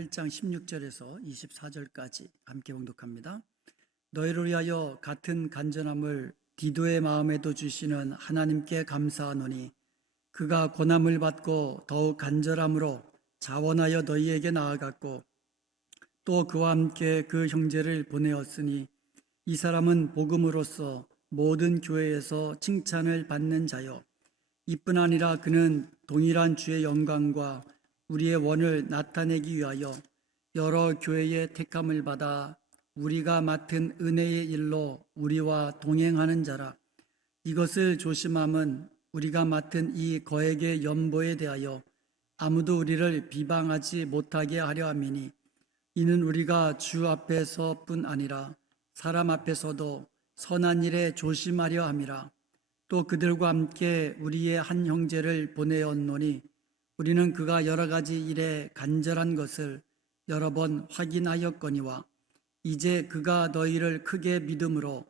8장 16절에서 24절까지 함께 봉독합니다. 너희를 위하여 같은 간절함을 디도의 마음에도 주시는 하나님께 감사하노니 그가 고난을 받고 더욱 간절함으로 자원하여 너희에게 나아갔고 또 그와 함께 그 형제를 보내었으니 이 사람은 복음으로써 모든 교회에서 칭찬을 받는 자요 이뿐 아니라 그는 동일한 주의 영광과 우리의 원을 나타내기 위하여 여러 교회의 택함을 받아 우리가 맡은 은혜의 일로 우리와 동행하는 자라. 이것을 조심함은 우리가 맡은 이 거액의 연보에 대하여 아무도 우리를 비방하지 못하게 하려 함이니 이는 우리가 주 앞에서뿐 아니라 사람 앞에서도 선한 일에 조심하려 함이라. 또 그들과 함께 우리의 한 형제를 보내었노니 우리는 그가 여러 가지 일에 간절한 것을 여러 번 확인하였거니와 이제 그가 너희를 크게 믿음으로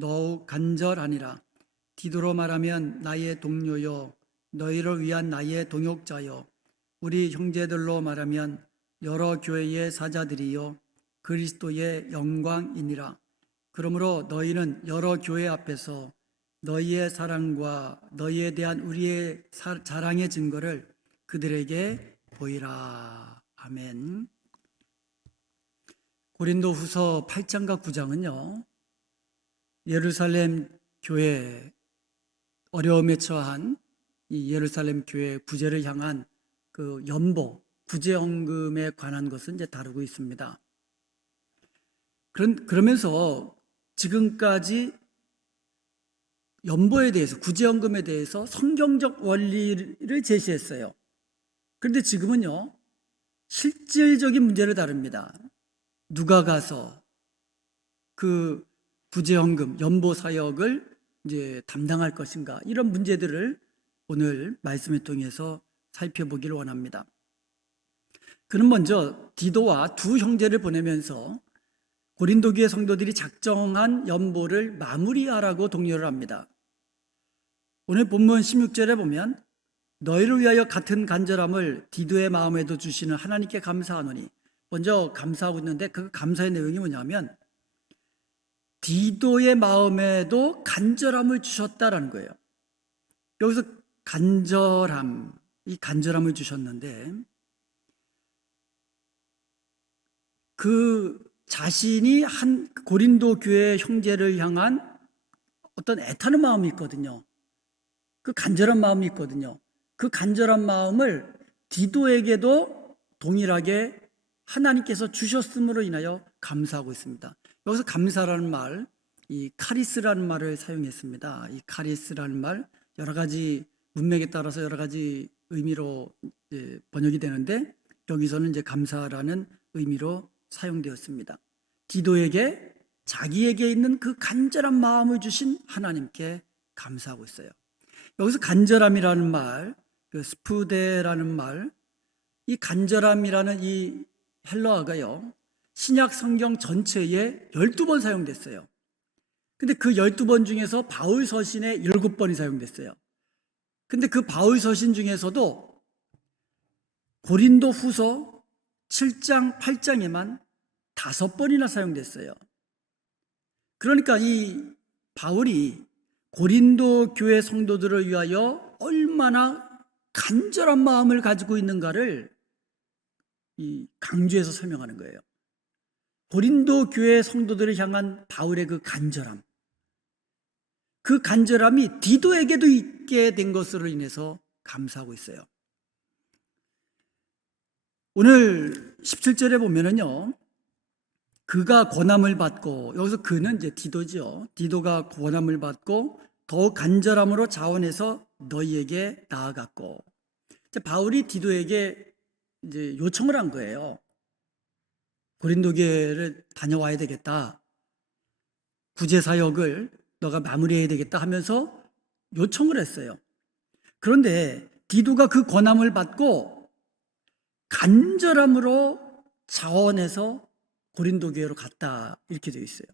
더욱 간절하니라. 디도로 말하면 나의 동료요 너희를 위한 나의 동역자요 우리 형제들로 말하면 여러 교회의 사자들이요 그리스도의 영광이니라. 그러므로 너희는 여러 교회 앞에서 너희의 사랑과 너희에 대한 우리의 자랑의 증거를 그들에게 보이라. 아멘. 고린도후서 8장과 9장은요 예루살렘 교회 어려움에 처한 이 예루살렘 교회 구제를 향한 그 연보 구제헌금에 관한 것을 이제 다루고 있습니다. 그러면서 지금까지 연보에 대해서 구제헌금에 대해서 성경적 원리를 제시했어요. 그런데 지금은요 실질적인 문제를 다룹니다. 누가 가서 그 구제헌금 연보 사역을 이제 담당할 것인가 이런 문제들을 오늘 말씀을 통해서 살펴보기를 원합니다. 그는 먼저 디도와 두 형제를 보내면서 고린도 교회 성도들이 작정한 연보를 마무리하라고 독려를 합니다. 오늘 본문 16절에 보면 너희를 위하여 같은 간절함을 디도의 마음에도 주시는 하나님께 감사하노니 먼저 감사하고 있는데 그 감사의 내용이 뭐냐면 디도의 마음에도 간절함을 주셨다라는 거예요. 여기서 간절함, 이 간절함을 주셨는데 그 자신이 한 고린도 교회 형제를 향한 어떤 애타는 마음이 있거든요. 그 간절한 마음이 있거든요. 그 간절한 마음을 디도에게도 동일하게 하나님께서 주셨음으로 인하여 감사하고 있습니다. 여기서 감사라는 말, 이 카리스라는 말을 사용했습니다. 이 카리스라는 말 여러 가지 문맥에 따라서 여러 가지 의미로 번역이 되는데 여기서는 이제 감사라는 의미로 사용되었습니다. 디도에게 자기에게 있는 그 간절한 마음을 주신 하나님께 감사하고 있어요. 여기서 간절함이라는 말, 그 스푸데라는 말, 이 간절함이라는 이 헬라어가요 신약 성경 전체에 12번 사용됐어요. 근데 그 12번 중에서 바울 서신에 7번이 사용됐어요. 근데 그 바울 서신 중에서도 고린도 후서 7장, 8장에만 5번이나 사용됐어요. 그러니까 이 바울이 고린도 교회 성도들을 위하여 얼마나 간절한 마음을 가지고 있는가를 이 강조해서 설명하는 거예요. 고린도 교회 성도들을 향한 바울의 그 간절함, 그 간절함이 디도에게도 있게 된 것으로 인해서 감사하고 있어요. 오늘 17절에 보면은요 그가 고난을 받고, 여기서 그는 이제 디도죠. 디도가 고난을 받고 더욱 간절함으로 자원해서 너희에게 나아갔고, 이제 바울이 디도에게 이제 요청을 한 거예요. 고린도 교회를 다녀와야 되겠다. 구제 사역을 너가 마무리해야 되겠다 하면서 요청을 했어요. 그런데 디도가 그 권함을 받고 간절함으로 자원해서 고린도 교회로 갔다 이렇게 되어 있어요.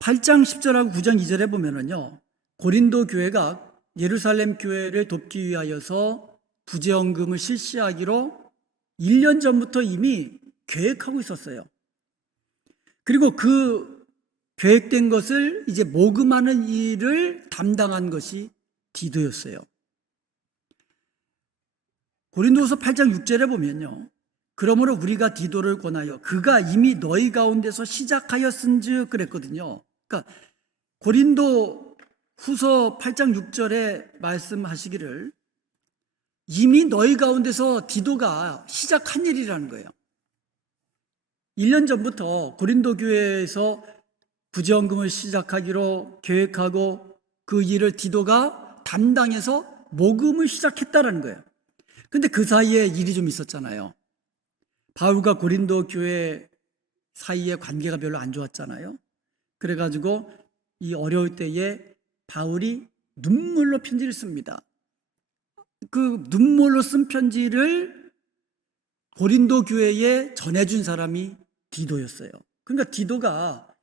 8장 10절하고 9장 2절에 보면은요 고린도 교회가 예루살렘 교회를 돕기 위하여서 구제헌금을 실시하기로 1년 전부터 이미 계획하고 있었어요. 그리고 그 계획된 것을 이제 모금하는 일을 담당한 것이 디도였어요. 고린도후서 8장 6절에 보면요, 그러므로 우리가 디도를 권하여 그가 이미 너희 가운데서 시작하였은즉 그랬거든요. 그러니까 고린도 후서 8장 6절에 말씀하시기를 이미 너희 가운데서 디도가 시작한 일이라는 거예요. 1년 전부터 고린도 교회에서 구제헌금을 시작하기로 계획하고 그 일을 디도가 담당해서 모금을 시작했다는 거예요. 근데 그 사이에 일이 좀 있었잖아요. 바울과 고린도 교회 사이의 관계가 별로 안 좋았잖아요. 그래가지고 이 어려울 때에 바울이 눈물로 편지를 씁니다. 그 눈물로 쓴 편지를 고린도 교회에 전해준 사람이 디도였어요. 그러니까 디도가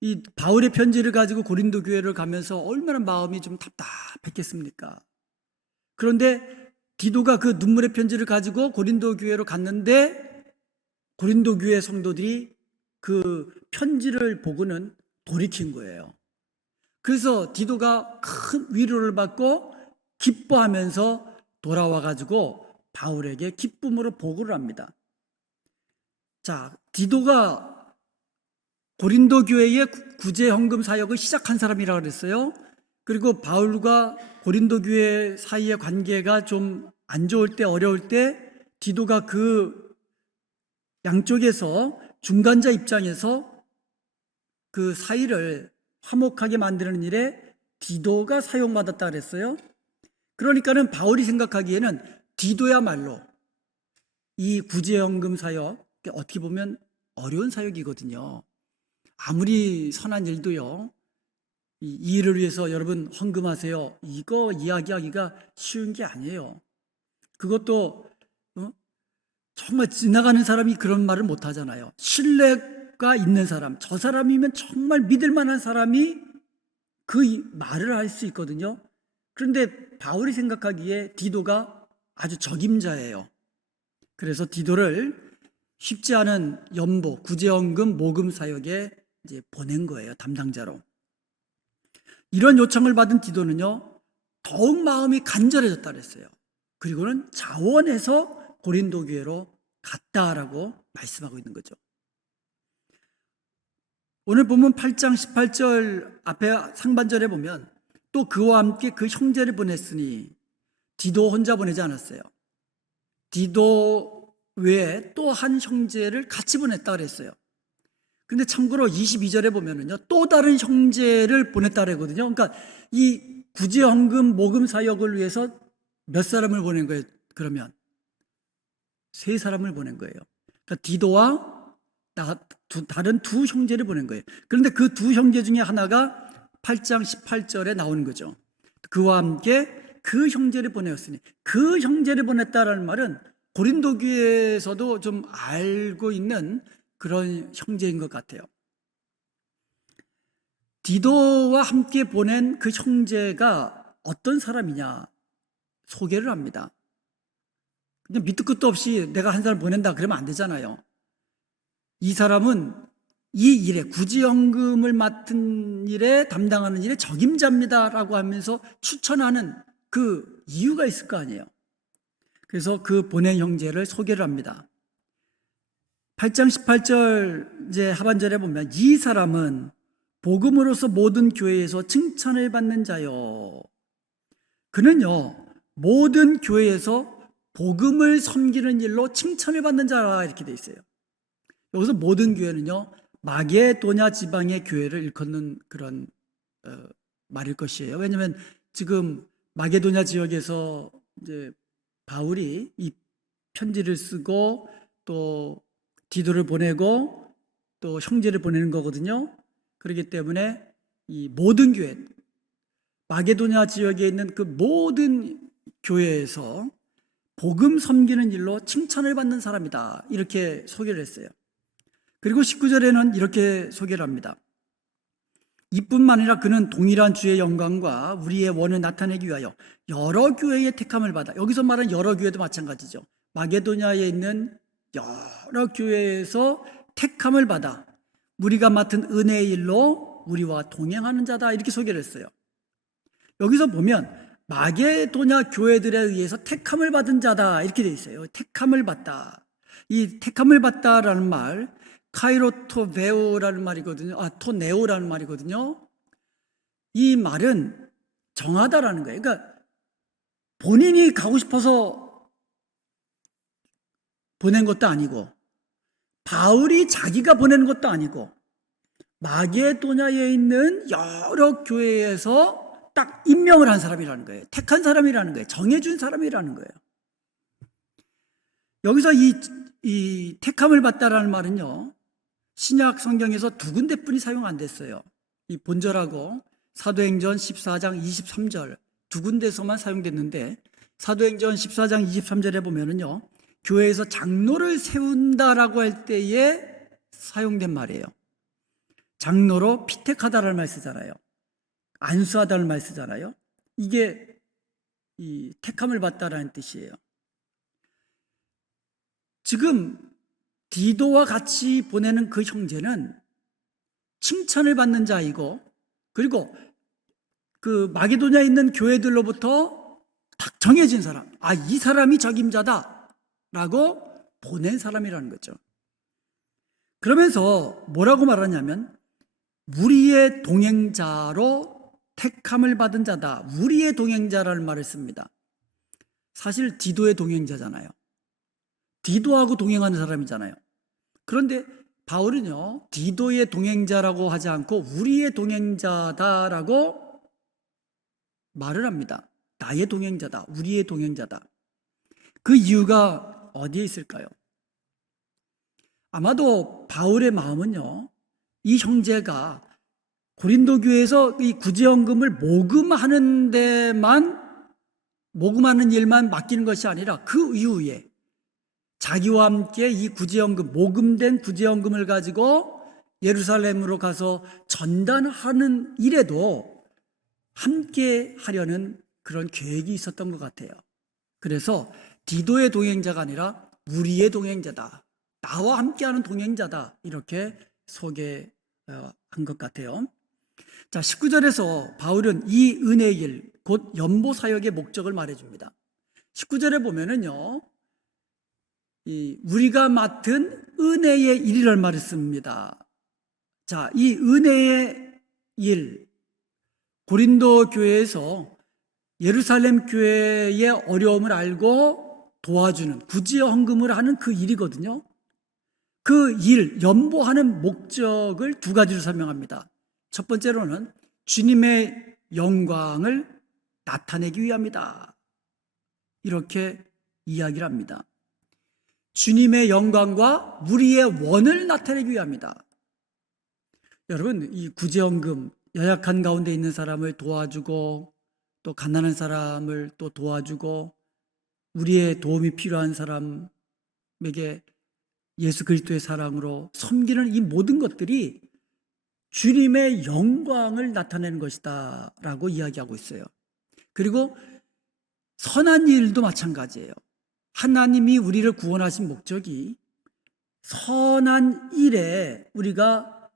이 바울의 편지를 가지고 고린도 교회를 가면서 얼마나 마음이 좀 답답했겠습니까? 그런데 디도가 그 눈물의 편지를 가지고 고린도 교회로 갔는데 고린도 교회 성도들이 그 편지를 보고는 돌이킨 거예요. 그래서 디도가 큰 위로를 받고 기뻐하면서 돌아와 가지고 바울에게 기쁨으로 보고를 합니다. 자, 디도가 고린도 교회의 구제 헌금 사역을 시작한 사람이라고 그랬어요. 그리고 바울과 고린도 교회 사이의 관계가 좀 안 좋을 때, 어려울 때 디도가 그 양쪽에서 중간자 입장에서 그 사이를 화목하게 만드는 일에 디도가 사용받았다 그랬어요. 그러니까는 바울이 생각하기에는 디도야말로 이 구제헌금 사역, 어떻게 보면 어려운 사역이거든요. 아무리 선한 일도요, 이 일을 위해서 여러분 헌금하세요, 이거 이야기하기가 쉬운 게 아니에요. 그것도 정말 지나가는 사람이 그런 말을 못 하잖아요. 신뢰가 있는 사람, 저 사람이면 정말 믿을 만한 사람이 그 말을 할 수 있거든요. 그런데 바울이 생각하기에 디도가 아주 적임자예요. 그래서 디도를 쉽지 않은 연보, 구제헌금, 모금 사역에 이제 보낸 거예요. 담당자로. 이런 요청을 받은 디도는요, 더욱 마음이 간절해졌다 그랬어요. 그리고는 자원해서 고린도 교회로 갔다라고 말씀하고 있는 거죠. 오늘 보면 8장 18절 앞에 상반절에 보면 또 그와 함께 그 형제를 보냈으니, 디도 혼자 보내지 않았어요. 디도 외에 또 한 형제를 같이 보냈다 그랬어요. 근데 참고로 22절에 보면은요, 또 다른 형제를 보냈다 그러거든요. 그러니까 이 구제헌금 모금 사역을 위해서 몇 사람을 보낸 거예요? 그러면 3사람을 보낸 거예요. 그러니까 디도와 다른 2 형제를 보낸 거예요. 그런데 그 2 형제 중에 하나가 8장 18절에 나오는 거죠. 그와 함께 그 형제를 보내었으니, 그 형제를 보냈다라는 말은 고린도 교회에서도 좀 알고 있는 그런 형제인 것 같아요. 디도와 함께 보낸 그 형제가 어떤 사람이냐 소개를 합니다. 그냥 밑도 끝도 없이 내가 한 사람 보낸다 그러면 안 되잖아요. 이 사람은 이 일에, 구제헌금을 맡은 일에, 담당하는 일에 적임자입니다라고 하면서 추천하는 그 이유가 있을 거 아니에요. 그래서 그 보낸 형제를 소개를 합니다. 8장 18절 이제 하반절에 보면 이 사람은 복음으로서 모든 교회에서 칭찬을 받는 자요. 그는요, 모든 교회에서 복음을 섬기는 일로 칭찬을 받는 자라 이렇게 돼 있어요. 여기서 모든 교회는요, 마게도냐 지방의 교회를 일컫는 그런 말일 것이에요. 왜냐하면 지금 마게도냐 지역에서 이제 바울이 이 편지를 쓰고 또 디도를 보내고 또 형제를 보내는 거거든요. 그렇기 때문에 이 모든 교회, 마게도냐 지역에 있는 그 모든 교회에서 복음 섬기는 일로 칭찬을 받는 사람이다, 이렇게 소개를 했어요. 그리고 19절에는 이렇게 소개를 합니다. 이뿐만 아니라 그는 동일한 주의 영광과 우리의 원을 나타내기 위하여 여러 교회의 택함을 받아, 여기서 말하는 여러 교회도 마찬가지죠. 마게도냐에 있는 여러 교회에서 택함을 받아 우리가 맡은 은혜의 일로 우리와 동행하는 자다, 이렇게 소개를 했어요. 여기서 보면 마게도냐 교회들에 의해서 택함을 받은 자다, 이렇게 되어 있어요. 택함을 받다. 이 택함을 받다라는 말, 카이로토베오라는 말이거든요. 토네오라는 말이거든요. 이 말은 정하다라는 거예요. 그러니까 본인이 가고 싶어서 보낸 것도 아니고, 바울이 자기가 보내는 것도 아니고, 마게도냐에 있는 여러 교회에서 딱 임명을 한 사람이라는 거예요. 택한 사람이라는 거예요. 정해준 사람이라는 거예요. 여기서 이 택함을 받다라는 말은요, 신약 성경에서 두 군데뿐이 사용 안 됐어요. 이 본절하고 사도행전 14장 23절 두 군데서만 사용됐는데, 사도행전 14장 23절에 보면은요, 교회에서 장로를 세운다라고 할 때에 사용된 말이에요. 장로로 피택하다라는 말 쓰잖아요. 안수하다는 말 쓰잖아요. 이게 이 택함을 받다라는 뜻이에요. 지금 디도와 같이 보내는 그 형제는 칭찬을 받는 자이고, 그리고 그 마게도냐에 있는 교회들로부터 딱 정해진 사람, 이 사람이 적임자다 라고 보낸 사람이라는 거죠. 그러면서 뭐라고 말하냐면, 우리의 동행자로 택함을 받은 자다. 우리의 동행자라는 말을 씁니다. 사실 디도의 동행자잖아요. 디도하고 동행하는 사람이잖아요. 그런데 바울은요, 디도의 동행자라고 하지 않고 우리의 동행자다라고 말을 합니다. 나의 동행자다, 우리의 동행자다. 그 이유가 어디에 있을까요? 아마도 바울의 마음은요, 이 형제가 고린도 교회에서 이 구제연금을 모금하는 일만 맡기는 것이 아니라 그 이후에 자기와 함께 이 구제연금, 모금된 구제연금을 가지고 예루살렘으로 가서 전단하는 일에도 함께 하려는 그런 계획이 있었던 것 같아요. 그래서 디도의 동행자가 아니라 우리의 동행자다, 나와 함께하는 동행자다, 이렇게 소개한 것 같아요. 자, 19절에서 바울은 이 은혜의 길, 곧 연보 사역의 목적을 말해줍니다. 19절에 보면은요, 우리가 맡은 은혜의 일이라는 말을 씁니다. 자, 이 은혜의 일, 고린도 교회에서 예루살렘 교회의 어려움을 알고 도와주는, 구제 헌금을 하는 그 일이거든요. 그 일, 연보하는 목적을 두 가지로 설명합니다. 첫 번째로는 주님의 영광을 나타내기 위함이다, 이렇게 이야기를 합니다. 주님의 영광과 우리의 원을 나타내기 위함이다. 여러분, 이 구제연금, 연약한 가운데 있는 사람을 도와주고, 또 가난한 사람을 또 도와주고, 우리의 도움이 필요한 사람에게 예수 그리스도의 사랑으로 섬기는 이 모든 것들이 주님의 영광을 나타내는 것이다 라고 이야기하고 있어요. 그리고 선한 일도 마찬가지예요. 하나님이 우리를 구원하신 목적이 선한 일에 우리가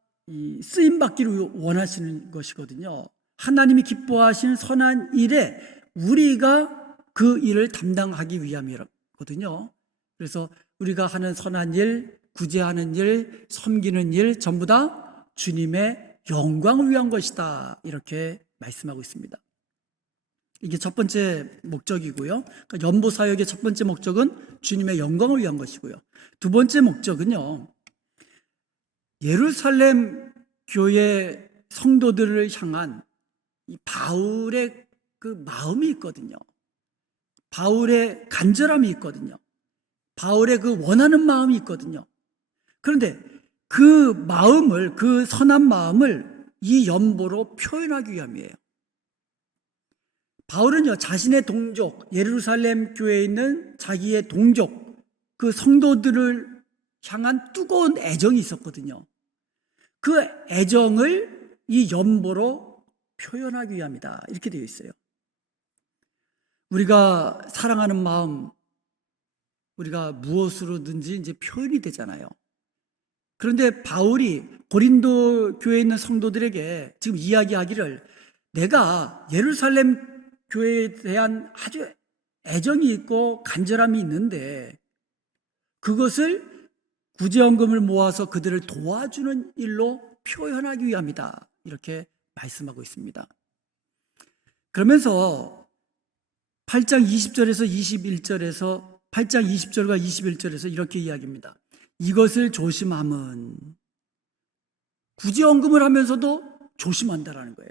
쓰임받기를 원하시는 것이거든요. 하나님이 기뻐하시는 선한 일에 우리가 그 일을 담당하기 위함이거든요. 그래서 우리가 하는 선한 일, 구제하는 일, 섬기는 일 전부 다 주님의 영광을 위한 것이다, 이렇게 말씀하고 있습니다. 이게 첫 번째 목적이고요. 그러니까 연보 사역의 첫 번째 목적은 주님의 영광을 위한 것이고요. 두 번째 목적은요, 예루살렘 교회 성도들을 향한 이 바울의 그 마음이 있거든요. 바울의 간절함이 있거든요. 바울의 그 원하는 마음이 있거든요. 그런데 그 마음을, 그 선한 마음을 이 연보로 표현하기 위함이에요. 바울은요, 자신의 동족, 예루살렘 교회에 있는 자기의 동족, 그 성도들을 향한 뜨거운 애정이 있었거든요. 그 애정을 이 연보로 표현하기 위함이다, 이렇게 되어 있어요. 우리가 사랑하는 마음, 우리가 무엇으로든지 이제 표현이 되잖아요. 그런데 바울이 고린도 교회에 있는 성도들에게 지금 이야기하기를, 내가 예루살렘 교회에 대한 아주 애정이 있고 간절함이 있는데 그것을 구제헌금을 모아서 그들을 도와주는 일로 표현하기 위함이다, 이렇게 말씀하고 있습니다. 그러면서 8장 20절에서 21절에서 8장 20절과 21절에서 이렇게 이야기합니다. 이것을 조심함은, 구제헌금을 하면서도 조심한다라는 거예요.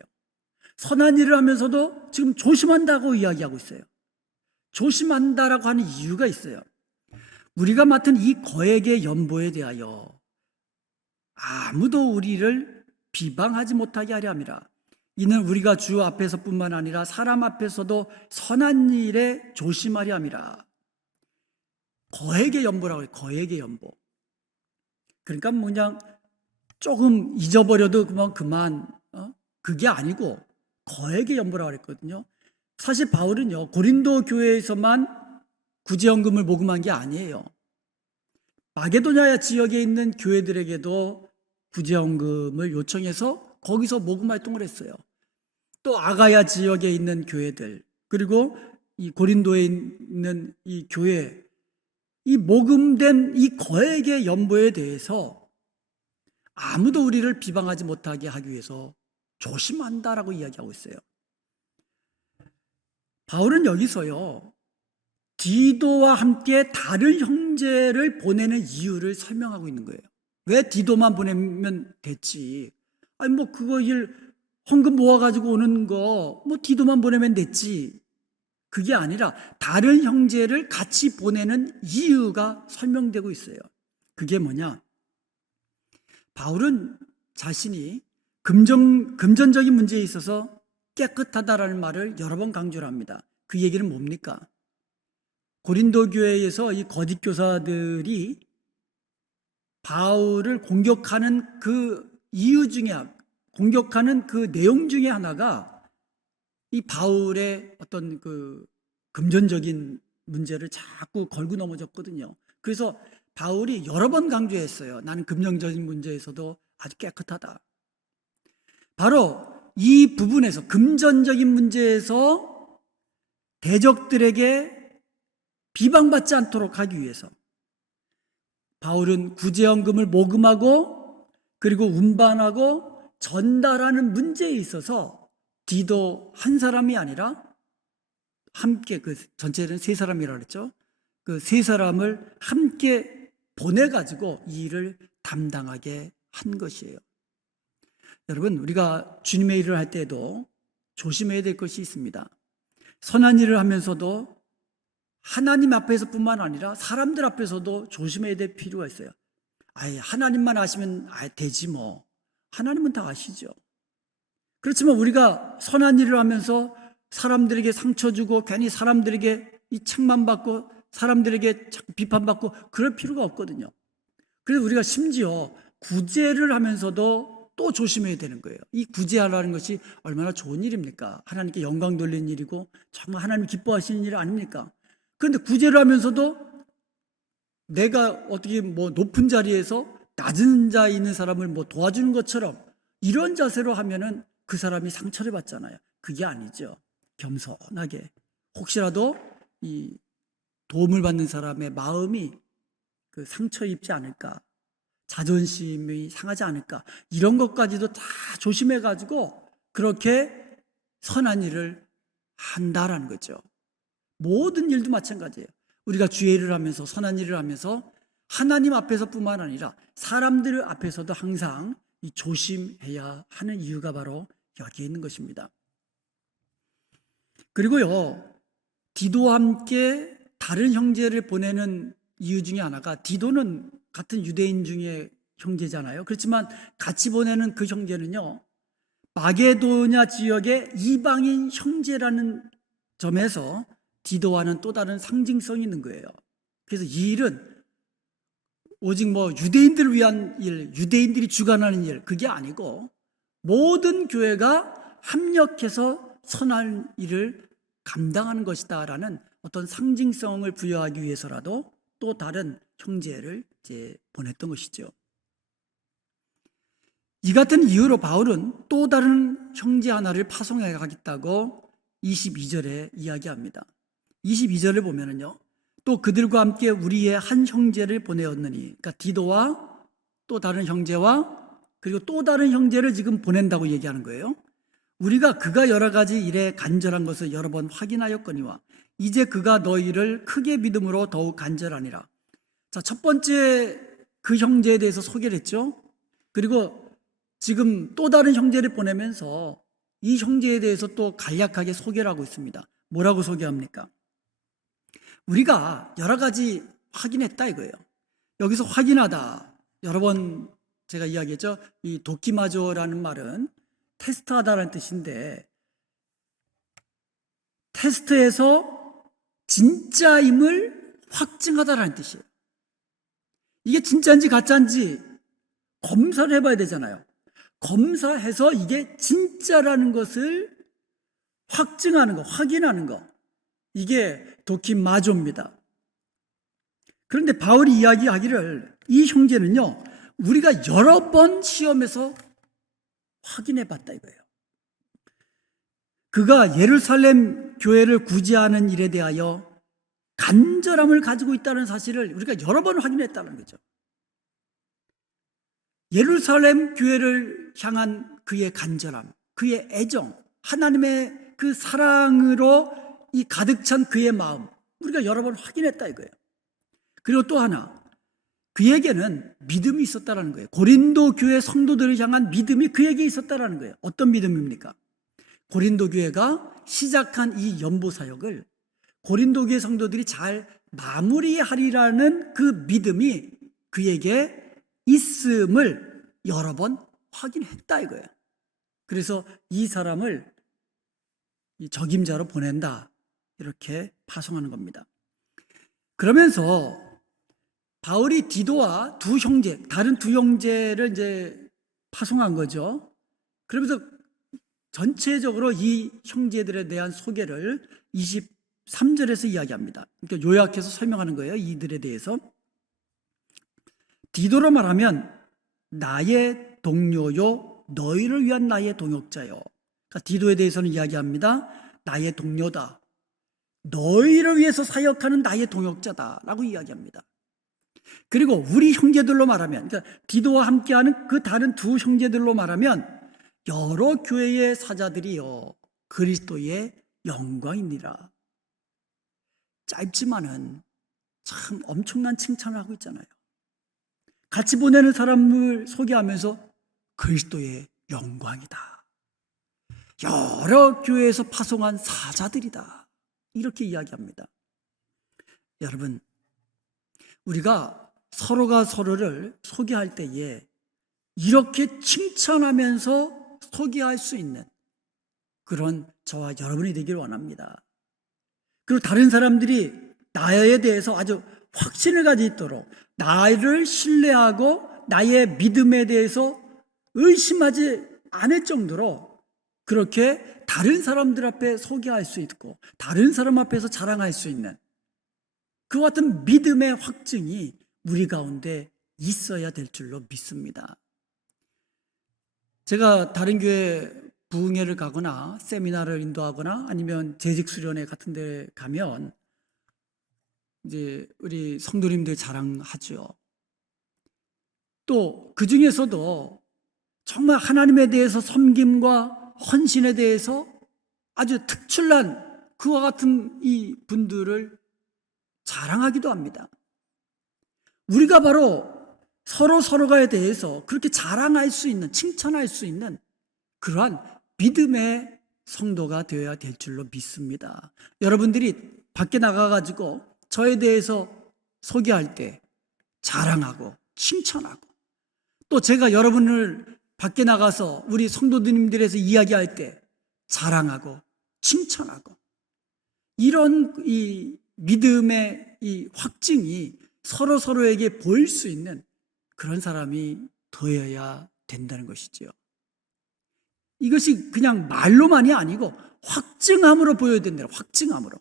선한 일을 하면서도 지금 조심한다고 이야기하고 있어요. 조심한다라고 하는 이유가 있어요. 우리가 맡은 이 거액의 연보에 대하여 아무도 우리를 비방하지 못하게 하려 함이라. 이는 우리가 주 앞에서뿐만 아니라 사람 앞에서도 선한 일에 조심하려 함이라. 거액의 연보라고 해요. 거액의 연보. 그러니까 그냥 조금 잊어버려도 그만 그게 아니고 거액의 연보라고 했거든요. 사실 바울은요, 고린도 교회에서만 구제헌금을 모금한 게 아니에요. 마게도냐 지역에 있는 교회들에게도 구제헌금을 요청해서 거기서 모금 활동을 했어요. 또 아가야 지역에 있는 교회들, 그리고 이 고린도에 있는 이 교회, 이 모금된 이 거액의 연보에 대해서 아무도 우리를 비방하지 못하게 하기 위해서 조심한다라고 이야기하고 있어요. 바울은 여기서요, 디도와 함께 다른 형제를 보내는 이유를 설명하고 있는 거예요. 왜 디도만 보내면 됐지? 아니 뭐 그거 일 헌금 모아가지고 오는 거 뭐 디도만 보내면 됐지. 그게 아니라 다른 형제를 같이 보내는 이유가 설명되고 있어요. 그게 뭐냐? 바울은 자신이 금전적인 문제에 있어서 깨끗하다라는 말을 여러 번 강조를 합니다. 그 얘기는 뭡니까? 고린도 교회에서 이 거짓 교사들이 바울을 공격하는 그 이유 중에, 공격하는 그 내용 중에 하나가 이 바울의 어떤 그 금전적인 문제를 자꾸 걸고 넘어졌거든요. 그래서 바울이 여러 번 강조했어요. 나는 금전적인 문제에서도 아주 깨끗하다. 바로 이 부분에서, 금전적인 문제에서 대적들에게 비방받지 않도록 하기 위해서 바울은 구제헌금을 모금하고 그리고 운반하고 전달하는 문제에 있어서 디도 한 사람이 아니라 함께, 그 전체는 세 사람이라고 그랬죠. 그 세 사람을 함께 보내가지고 이 일을 담당하게 한 것이에요. 여러분, 우리가 주님의 일을 할 때에도 조심해야 될 것이 있습니다. 선한 일을 하면서도 하나님 앞에서뿐만 아니라 사람들 앞에서도 조심해야 될 필요가 있어요. 아예 하나님만 아시면 되지 뭐. 하나님은 다 아시죠. 그렇지만 우리가 선한 일을 하면서 사람들에게 상처 주고 괜히 사람들에게 이 책만 받고 사람들에게 비판받고 그럴 필요가 없거든요. 그래서 우리가 심지어 구제를 하면서도 또 조심해야 되는 거예요. 이 구제하라는 것이 얼마나 좋은 일입니까? 하나님께 영광 돌리는 일이고 정말 하나님 기뻐하시는 일 아닙니까? 그런데 구제를 하면서도 내가 어떻게 뭐 높은 자리에서 낮은 자에 있는 사람을 뭐 도와주는 것처럼 이런 자세로 하면은 그 사람이 상처를 받잖아요. 그게 아니죠. 겸손하게, 혹시라도 이 도움을 받는 사람의 마음이 그 상처 입지 않을까, 자존심이 상하지 않을까, 이런 것까지도 다 조심해 가지고 그렇게 선한 일을 한다라는 거죠. 모든 일도 마찬가지예요. 우리가 주의 일을 하면서 선한 일을 하면서 하나님 앞에서뿐만 아니라 사람들 앞에서도 항상 이 조심해야 하는 이유가 바로 여기에 있는 것입니다. 그리고요, 디도와 함께 다른 형제를 보내는 이유 중에 하나가, 디도는 같은 유대인 중에 형제잖아요. 그렇지만 같이 보내는 그 형제는요, 마게도냐 지역의 이방인 형제라는 점에서 디도와는 또 다른 상징성이 있는 거예요. 그래서 이 일은 오직 뭐 유대인들을 위한 일, 유대인들이 주관하는 일, 그게 아니고 모든 교회가 합력해서 선한 일을 감당하는 것이다라는 어떤 상징성을 부여하기 위해서라도 또 또 다른 형제를 이제 보냈던 것이죠. 이 같은 이유로 바울은 또 다른 형제 하나를 파송해 가겠다고 22절에 이야기합니다. 22절을 보면은요, 또 그들과 함께 우리의 한 형제를 보내었느니, 그러니까 디도와 또 다른 형제와 그리고 또 다른 형제를 지금 보낸다고 얘기하는 거예요. 우리가 그가 여러 가지 일에 간절한 것을 여러 번 확인하였거니와 이제 그가 너희를 크게 믿음으로 더욱 간절하니라. 자, 첫 번째 그 형제에 대해서 소개를 했죠. 그리고 지금 또 다른 형제를 보내면서 이 형제에 대해서 또 간략하게 소개를 하고 있습니다. 뭐라고 소개합니까? 우리가 여러 가지 확인했다 이거예요. 여기서 확인하다, 여러 번 제가 이야기했죠. 이 도키마조라는 말은 테스트하다라는 뜻인데, 테스트에서 진짜임을 확증하다라는 뜻이에요. 이게 진짜인지 가짜인지 검사를 해봐야 되잖아요. 검사해서 이게 진짜라는 것을 확증하는 거, 확인하는 거, 이게 도키마조입니다. 그런데 바울이 이야기하기를 이 형제는요, 우리가 여러 번 시험에서 확인해 봤다 이거예요. 그가 예루살렘 교회를 구제하는 일에 대하여 간절함을 가지고 있다는 사실을 우리가 여러 번 확인했다는 거죠. 예루살렘 교회를 향한 그의 간절함, 그의 애정, 하나님의 그 사랑으로 이 가득 찬 그의 마음, 우리가 여러 번 확인했다 이거예요. 그리고 또 하나, 그에게는 믿음이 있었다는 거예요. 고린도 교회 성도들을 향한 믿음이 그에게 있었다는 거예요. 어떤 믿음입니까? 고린도 교회가 시작한 이 연보 사역을 고린도 교회 성도들이 잘 마무리하리라는 그 믿음이 그에게 있음을 여러 번 확인했다 이거예요. 그래서 이 사람을 적임자로 보낸다, 이렇게 파송하는 겁니다. 그러면서 바울이 디도와 두 형제, 다른 두 형제를 이제 파송한 거죠. 그러면서 전체적으로 이 형제들에 대한 소개를 23절에서 이야기합니다. 그러니까 요약해서 설명하는 거예요. 이들에 대해서. 디도로 말하면 나의 동료요, 너희를 위한 나의 동역자요. 그러니까 디도에 대해서는 이야기합니다. 나의 동료다, 너희를 위해서 사역하는 나의 동역자다라고 이야기합니다. 그리고 우리 형제들로 말하면, 그러니까 디도와 함께하는 그 다른 두 형제들로 말하면 여러 교회의 사자들이요 그리스도의 영광이니라. 짧지만은 참 엄청난 칭찬을 하고 있잖아요. 같이 보내는 사람을 소개하면서 그리스도의 영광이다, 여러 교회에서 파송한 사자들이다, 이렇게 이야기합니다. 여러분, 우리가 서로가 서로를 소개할 때에 이렇게 칭찬하면서 소개할 수 있는 그런 저와 여러분이 되기를 원합니다. 그리고 다른 사람들이 나에 대해서 아주 확신을 가지도록, 나를 신뢰하고 나의 믿음에 대해서 의심하지 않을 정도로 그렇게 다른 사람들 앞에 소개할 수 있고 다른 사람 앞에서 자랑할 수 있는 그와 같은 믿음의 확증이 우리 가운데 있어야 될 줄로 믿습니다. 제가 다른 교회 부흥회를 가거나 세미나를 인도하거나 아니면 재직 수련회 같은 데 가면 이제 우리 성도님들 자랑하죠. 또 그 중에서도 정말 하나님에 대해서 섬김과 헌신에 대해서 아주 특출난 그와 같은 이 분들을 자랑하기도 합니다. 우리가 바로 서로에 대해서 그렇게 자랑할 수 있는, 칭찬할 수 있는 그러한 믿음의 성도가 되어야 될 줄로 믿습니다. 여러분들이 밖에 나가가지고 저에 대해서 소개할 때 자랑하고 칭찬하고, 또 제가 여러분을 밖에 나가서 우리 성도님들에서 이야기할 때 자랑하고 칭찬하고, 이런 이 믿음의 이 확증이 서로에게 보일 수 있는 그런 사람이 되어야 된다는 것이죠. 이것이 그냥 말로만이 아니고 확증함으로 보여야 된다. 확증함으로.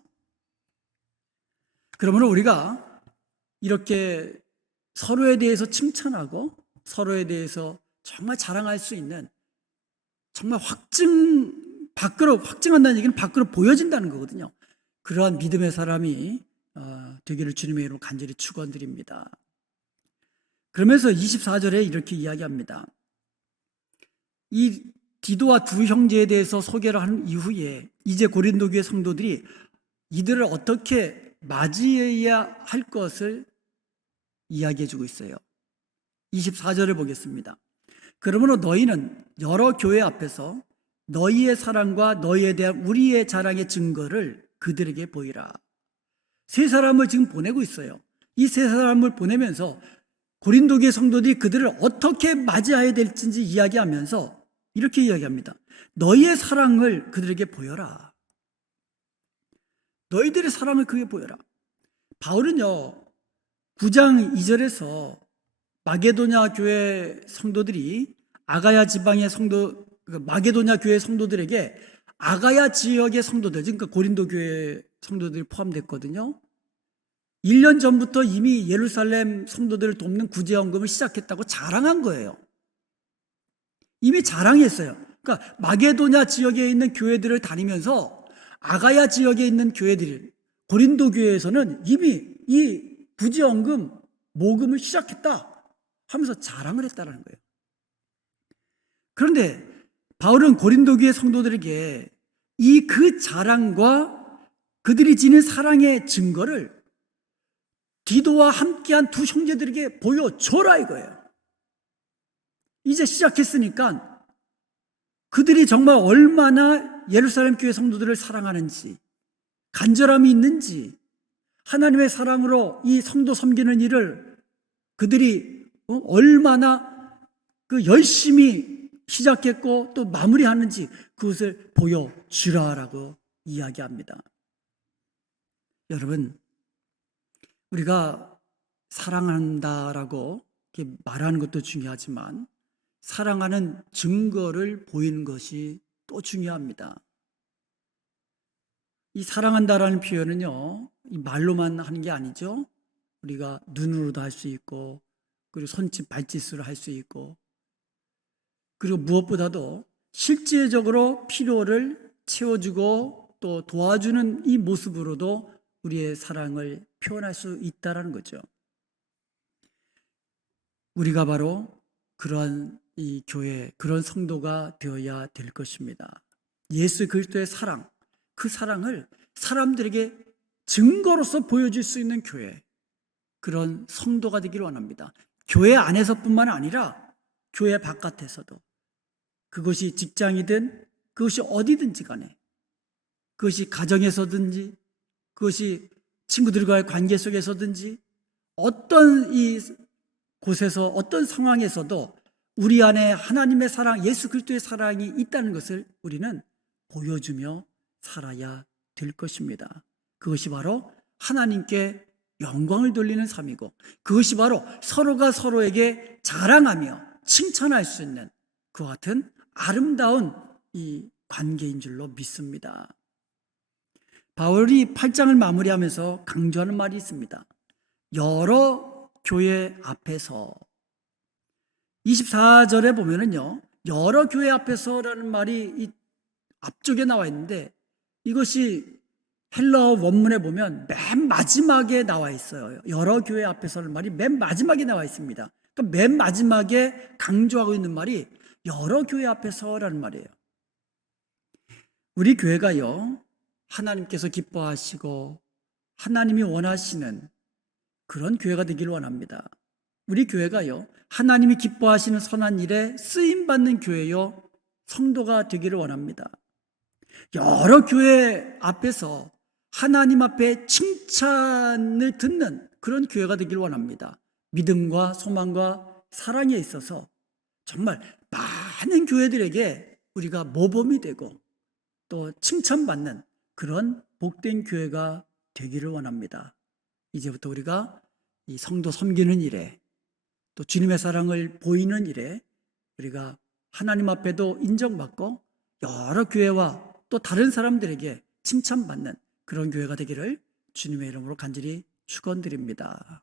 그러므로 우리가 이렇게 서로에 대해서 칭찬하고 서로에 대해서 정말 자랑할 수 있는, 정말 밖으로 확증한다는 얘기는 밖으로 보여진다는 거거든요. 그러한 믿음의 사람이 되기를 주님의 이름으로 간절히 축원드립니다. 그러면서 24절에 이렇게 이야기합니다. 이 디도와 두 형제에 대해서 소개를 한 이후에 이제 고린도 교회 성도들이 이들을 어떻게 맞이해야 할 것을 이야기해 주고 있어요. 24절을 보겠습니다. 그러므로 너희는 여러 교회 앞에서 너희의 사랑과 너희에 대한 우리의 자랑의 증거를 그들에게 보이라. 세 사람을 지금 보내고 있어요. 이 세 사람을 보내면서 고린도 교회 성도들이 그들을 어떻게 맞이해야 될지 이야기하면서 이렇게 이야기합니다. 너희의 사랑을 그들에게 보여라. 너희들의 사랑을 그에게 보여라. 바울은요, 9장 2절에서 마게도냐 교회 성도들이 아가야 지방의 마게도냐 교회 성도들에게 아가야 지역의 성도들, 그러니까 고린도 교회 성도들이 포함됐거든요. 1년 전부터 이미 예루살렘 성도들을 돕는 구제헌금을 시작했다고 자랑한 거예요. 이미 자랑했어요. 그러니까 마게도냐 지역에 있는 교회들을 다니면서 아가야 지역에 있는 교회들, 고린도 교회에서는 이미 이 구제헌금 모금을 시작했다 하면서 자랑을 했다는 거예요. 그런데 바울은 고린도 교회 성도들에게 그 자랑과 그들이 지닌 사랑의 증거를 디도와 함께한 두 형제들에게 보여줘라 이거예요. 이제 시작했으니까 그들이 정말 얼마나 예루살렘 교회 성도들을 사랑하는지, 간절함이 있는지, 하나님의 사랑으로 이 성도 섬기는 일을 그들이 얼마나 열심히 시작했고 또 마무리하는지 그것을 보여주라라고 이야기합니다. 여러분, 우리가 사랑한다라고 이렇게 말하는 것도 중요하지만 사랑하는 증거를 보이는 것이 또 중요합니다. 이 사랑한다라는 표현은요, 이 말로만 하는 게 아니죠. 우리가 눈으로도 할 수 있고, 그리고 손짓 발짓으로 할 수 있고, 그리고 무엇보다도 실제적으로 필요를 채워주고 또 도와주는 이 모습으로도 우리의 사랑을 표현할 수 있다는 거죠. 우리가 바로 그러한 이 교회, 그런 성도가 되어야 될 것입니다. 예수 그리스도의 사랑, 그 사랑을 사람들에게 증거로서 보여줄 수 있는 교회, 그런 성도가 되기를 원합니다. 교회 안에서뿐만 아니라 교회 바깥에서도, 그것이 직장이든 그것이 어디든지 간에, 그것이 가정에서든지 그것이 친구들과의 관계 속에서든지 어떤 이 곳에서 어떤 상황에서도 우리 안에 하나님의 사랑, 예수 그리스도의 사랑이 있다는 것을 우리는 보여주며 살아야 될 것입니다. 그것이 바로 하나님께 영광을 돌리는 삶이고, 그것이 바로 서로가 서로에게 자랑하며 칭찬할 수 있는 그와 같은 아름다운 이 관계인 줄로 믿습니다. 바울이 8장을 마무리하면서 강조하는 말이 있습니다. 여러 교회 앞에서, 24절에 보면은요, 여러 교회 앞에서라는 말이 이 앞쪽에 나와 있는데 이것이 헬라어 원문에 보면 맨 마지막에 나와 있어요. 여러 교회 앞에서라는 말이 맨 마지막에 나와 있습니다. 그러니까 맨 마지막에 강조하고 있는 말이 여러 교회 앞에서라는 말이에요. 우리 교회가요, 하나님께서 기뻐하시고 하나님이 원하시는 그런 교회가 되기를 원합니다. 우리 교회가요, 하나님이 기뻐하시는 선한 일에 쓰임받는 교회요, 성도가 되기를 원합니다. 여러 교회 앞에서 하나님 앞에 칭찬을 듣는 그런 교회가 되기를 원합니다. 믿음과 소망과 사랑에 있어서 정말 많은 교회들에게 우리가 모범이 되고 또 칭찬받는 그런 복된 교회가 되기를 원합니다. 이제부터 우리가 이 성도 섬기는 일에, 또 주님의 사랑을 보이는 일에 우리가 하나님 앞에도 인정받고 여러 교회와 또 다른 사람들에게 칭찬받는 그런 교회가 되기를 주님의 이름으로 간절히 축원드립니다.